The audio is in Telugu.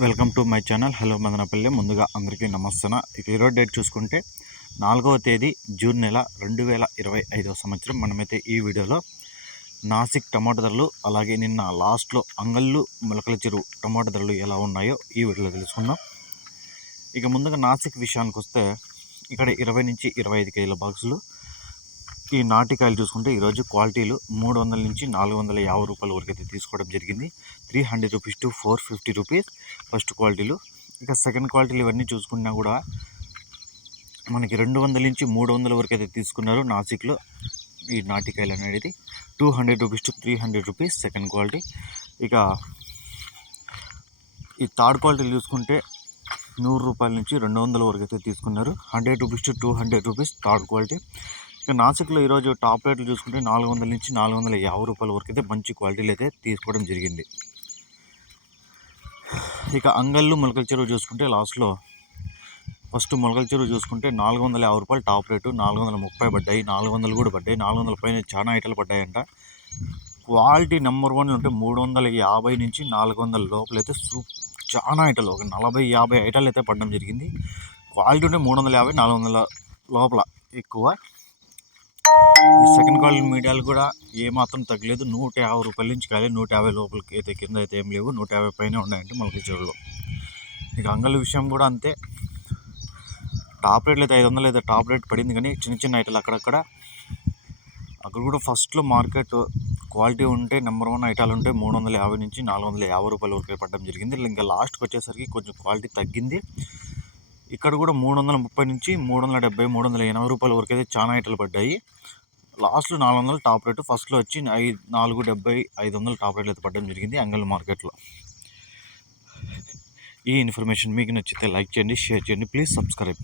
Welcome to my channel. Hello Madanapalle. ముందుగా అందరికీ నమస్తే ఈరోజు డేట్ చూసుకుంటే నాలుగవ తేదీ జూన్ నెల రెండు వేల ఇరవై ఐదవ సంవత్సరం. మనమైతే ఈ వీడియోలో నాసిక్ టమాటో ధరలు అలాగే నిన్న లాస్ట్లో అంగళ్ళు మొలకల చెరువు టమాటో ధరలు ఎలా ఉన్నాయో ఈ వీడియోలో తెలుసుకుందాం. ఇక ముందుగా నాసిక్ విషయానికి వస్తే ఇక్కడ ఇరవై నుంచి ఇరవై ఐదు కేజీల బాక్సులు ఈ నాటికాయలు చూసుకుంటే ఈరోజు క్వాలిటీలు మూడు వందల నుంచి నాలుగు వందల యాభై రూపాయల వరకు అయితే తీసుకోవడం జరిగింది. Three hundred rupees to four fifty rupees first క్వాలిటీలు. ఇక సెకండ్ క్వాలిటీలు ఇవన్నీ చూసుకున్నా కూడా మనకి రెండు వందల నుంచి మూడు వందల వరకు అయితే తీసుకున్నారు నాసిక్లో ఈ నాటికాయలు అనేది. Two hundred rupees to three hundred rupees second quality. ఇక ఈ థర్డ్ క్వాలిటీలు చూసుకుంటే నూరు రూపాయల నుంచి రెండు వందల వరకు అయితే తీసుకున్నారు. Hundred rupees to two hundred rupees third quality. ఇక నాసిక్లో ఈరోజు టాప్ రేట్లు చూసుకుంటే నాలుగు వందల నుంచి నాలుగు వందల యాభై రూపాయల వరకు అయితే మంచి క్వాలిటీలు అయితే తీసుకోవడం జరిగింది. ఇక అంగళ్ళు మొలకల చెరువు చూసుకుంటే లాస్ట్లో ఫస్ట్ మొలకల చెరువు చూసుకుంటే నాలుగు వందల యాభై రూపాయలు టాప్ రేటు నాలుగు వందల ముప్పై పడ్డాయి నాలుగు వందలు కూడా పడ్డాయి నాలుగు వందల పైన చాలా ఐటలు పడ్డాయంట. క్వాలిటీ నెంబర్ వన్ ఉంటే మూడు వందల యాభై నుంచి నాలుగు వందల లోపల అయితే సూప్ చాలా ఐటలు ఒక నలభై యాభై ఐటలు అయితే పడడం జరిగింది. క్వాలిటీ ఉంటే మూడు వందల యాభై నాలుగు వందల లోపల ఎక్కువ. ఈ సెకండ్ క్వాలిటీ మీడియాలు కూడా ఏమాత్రం తగ్గలేదు. నూట యాభై రూపాయల నుంచి కాలే నూట యాభై లోపలికి అయితే కింద అయితే ఏం లేవు. నూట యాభై పైన ఉన్నాయంటే మొలక చెరువులో ఇక అంగల విషయం కూడా అంతే. టాప్ రేట్లు అయితే ఐదు వందలు అయితే టాప్ రేట్ పడింది కానీ చిన్న చిన్న ఐటలు అక్కడక్కడ. అక్కడ కూడా ఫస్ట్లో మార్కెట్ క్వాలిటీ ఉంటే నెంబర్ వన్ ఐటాలు ఉంటే మూడు వందల యాభై నుంచి నాలుగు వందల యాభై రూపాయల వరకు పడడం జరిగింది. ఇంకా లాస్ట్కి వచ్చేసరికి కొంచెం క్వాలిటీ తగ్గింది. ఇక్కడ కూడా మూడు వందల ముప్పై నుంచి మూడు వందల డెబ్బై మూడు వందల ఎనభై రూపాయల వరకు అయితే చాలా ఐటలు పడ్డాయి. లాస్ట్లో నాలుగు వందలు టాప్ రేటు ఫస్ట్లో వచ్చి ఐదు నాలుగు డెబ్బై ఐదు వందలు టాప్ రేట్లు అయితే పడడం జరిగింది అంగల్ మార్కెట్లో. ఈ ఇన్ఫర్మేషన్ మీకు నచ్చితే లైక్ చేయండి షేర్ చేయండి ప్లీజ్ సబ్స్క్రైబ్.